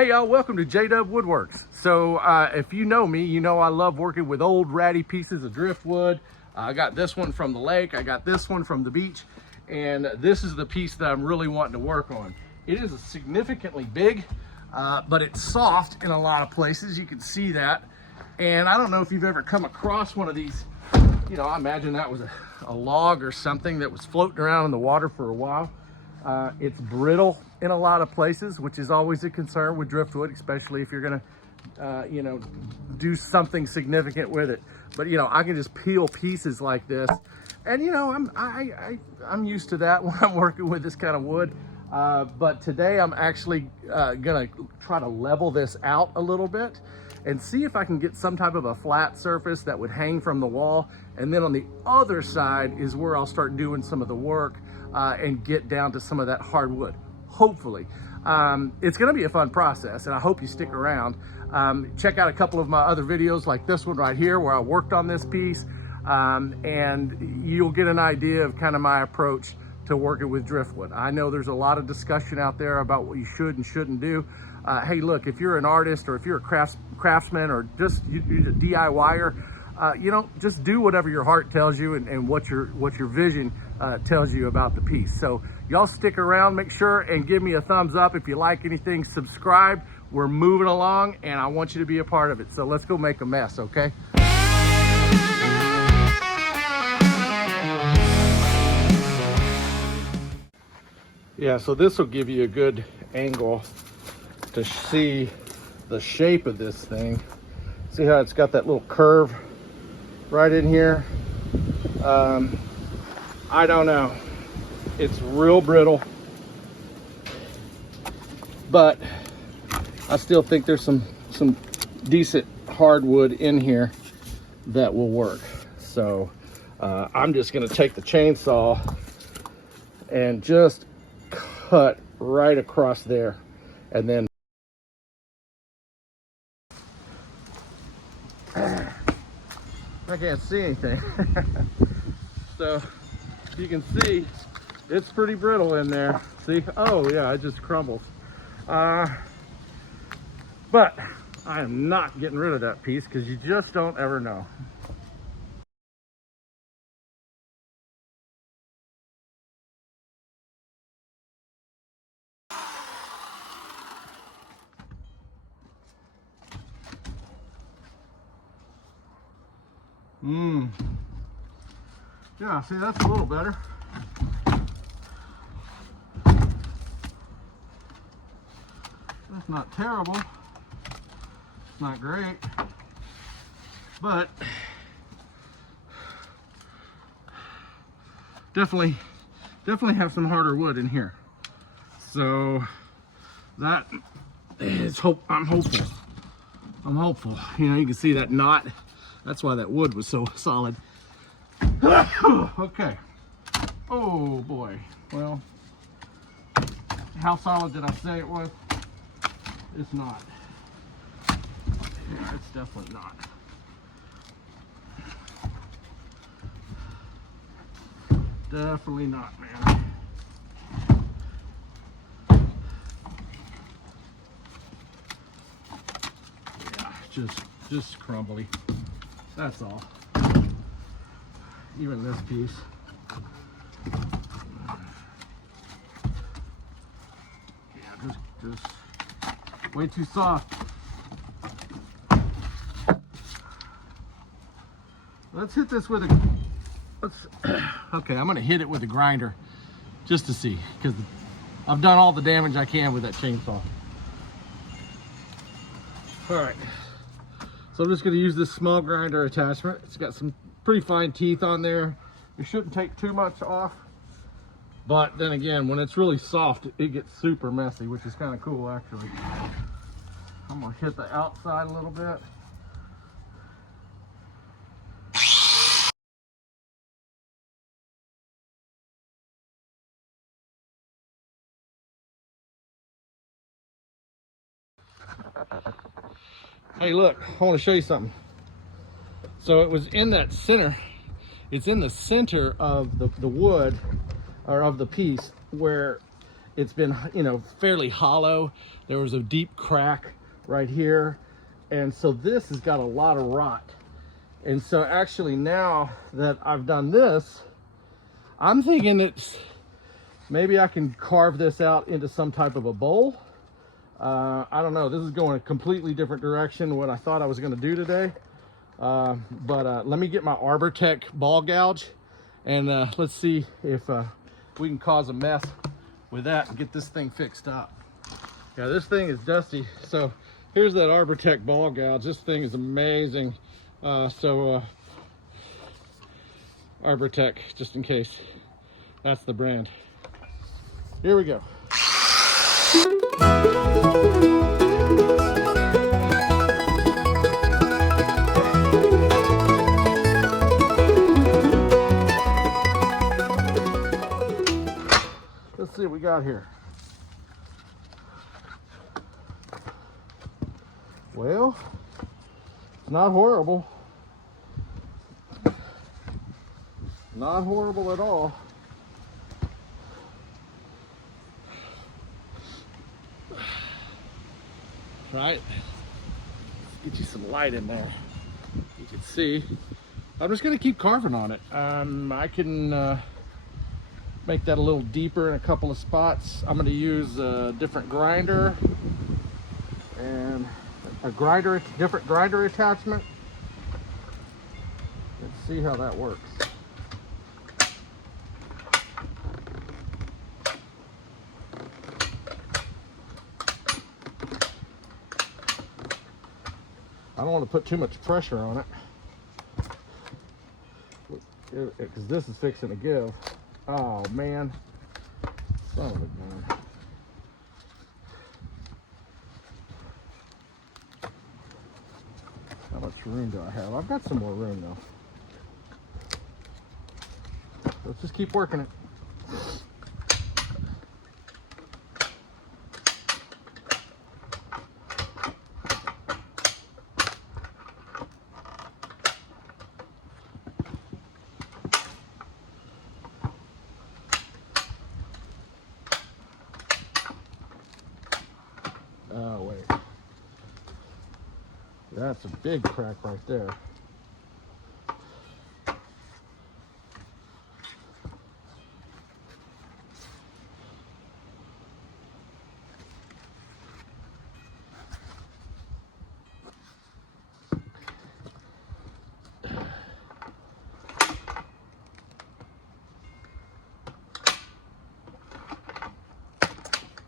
Hey y'all, welcome to JDUB-Woodworks. So if you know me, you know I love working with old ratty pieces of driftwood. I got this one from the lake, I got this one from the beach, and this is the piece that I'm really wanting to work on. It is significantly big, but it's soft in a lot of places. You can see that. And I don't know if you've ever come across one of these, you know, I imagine that was a log or something that was floating around in the water for a while. It's brittle in a lot of places, which is always a concern with driftwood, especially if you're gonna, you know, do something significant with it. But you know, I can just peel pieces like this, and you know, I'm used to that when I'm working with this kind of wood. But today I'm actually gonna try to level this out a little bit and see if I can get some type of a flat surface that would hang from the wall. And then on the other side is where I'll start doing some of the work and get down to some of that hardwood, hopefully. It's gonna be a fun process, and I hope you stick around. Check out a couple of my other videos like this one right here where I worked on this piece, and you'll get an idea of kind of my approach to working with driftwood. I know there's a lot of discussion out there about what you should and shouldn't do. Hey, look, if you're an artist or if you're a craftsman or just you're a DIYer, you know, just do whatever your heart tells you and what your vision tells you about the piece. So y'all stick around, make sure and give me a thumbs up if you like anything, subscribe. We're moving along and I want you to be a part of it. So let's go make a mess, okay? Yeah, so this will give you a good angle to see the shape of this thing. See how it's got that little curve right in here? I don't know. It's real brittle, but I still think there's some decent hardwood in here that will work. So I'm just gonna take the chainsaw and just cut right across there, and then I can't see anything. So you can see it's pretty brittle in there. See? Oh yeah, it just crumbles. But I am not getting rid of that piece because you just don't ever know. Yeah, see, that's a little better. That's not terrible. It's not great. But definitely have some harder wood in here. So that is I'm hopeful. You know, you can see that knot. That's why that wood was so solid. Okay. Oh boy. Well, how solid did I say it was? It's not. Yeah, it's definitely not. Definitely not, man. Yeah, just crumbly. That's all. Even this piece. Yeah, just way too soft. Let's hit this with a, okay, I'm gonna hit it with a grinder just to see, because I've done all the damage I can with that chainsaw. All right. So I'm just going to use this small grinder attachment. It's got some pretty fine teeth on there. It shouldn't take too much off. But then again, when it's really soft, it gets super messy, which is kind of cool actually. I'm going to hit the outside a little bit. Hey look, I want to show you something. So it was in that center, it's in the center of the wood, or of the piece, where it's been, you know, fairly hollow. There was a deep crack right here. And so this has got a lot of rot. And so actually now that I've done this, I'm thinking it's, maybe I can carve this out into some type of a bowl. I don't know, this is going a completely different direction than what I thought I was gonna do today. But let me get my Arbortech ball gouge and let's see if we can cause a mess with that and get this thing fixed up. Yeah, this thing is dusty. So here's that Arbortech ball gouge. This thing is amazing. Arbortech, just in case. That's the brand. Here we go. Let's see what we got here. Well, it's not horrible. Not horrible at all. Right? Get you some light in there. You can see. I'm just going to keep carving on it. I can make that a little deeper in a couple of spots. I'm going to use a different grinder and a different grinder attachment. Let's see how that works. I don't want to put too much pressure on it because this is fixing to give. Oh man, son of a gun. How much room do I have? I've got some more room though. Let's just keep working it. Oh, wait. That's a big crack right there.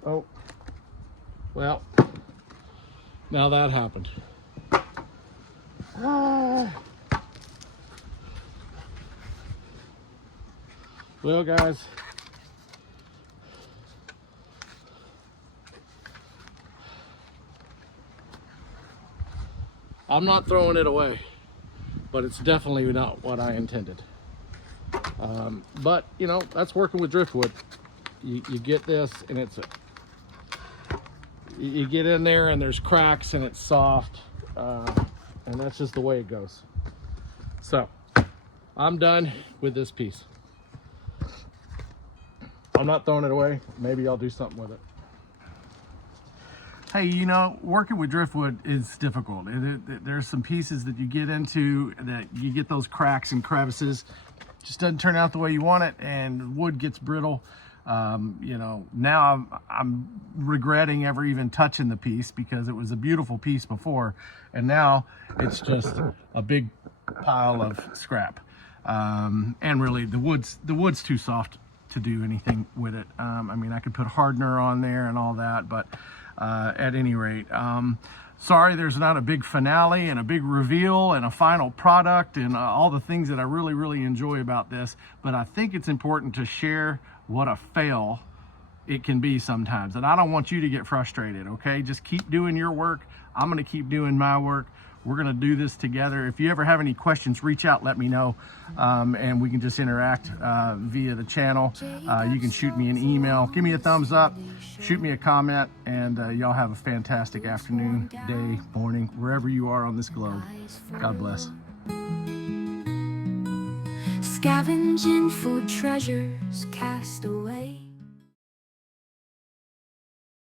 Oh, well, now that happened. Well, guys, I'm not throwing it away, but it's definitely not what I intended. But, you know, that's working with driftwood. You get this and you get in there and there's cracks and it's soft, and that's just the way it goes. So I'm done with this piece. I'm not throwing it away. Maybe I'll do something with it. Hey, you know, working with driftwood is difficult. There's some pieces that you get into that you get those cracks and crevices. Just doesn't turn out the way you want it, and wood gets brittle. You know, now I'm regretting ever even touching the piece because it was a beautiful piece before, and now it's just a big pile of scrap. And really, the wood's too soft to do anything with it. I mean, I could put hardener on there and all that, but at any rate, sorry there's not a big finale and a big reveal and a final product and all the things that I really enjoy about this, but I think it's important to share what a fail it can be sometimes, and I don't want you to get frustrated. Okay, just keep doing your work. I'm going to keep doing my work. We're going to do this together. If you ever have any questions, reach out, let me know, and we can just interact via the channel. You can shoot me an email, give me a thumbs up, shoot me a comment, and y'all have a fantastic afternoon, day, morning, wherever you are on this globe. God bless. Scavenging for treasures cast away.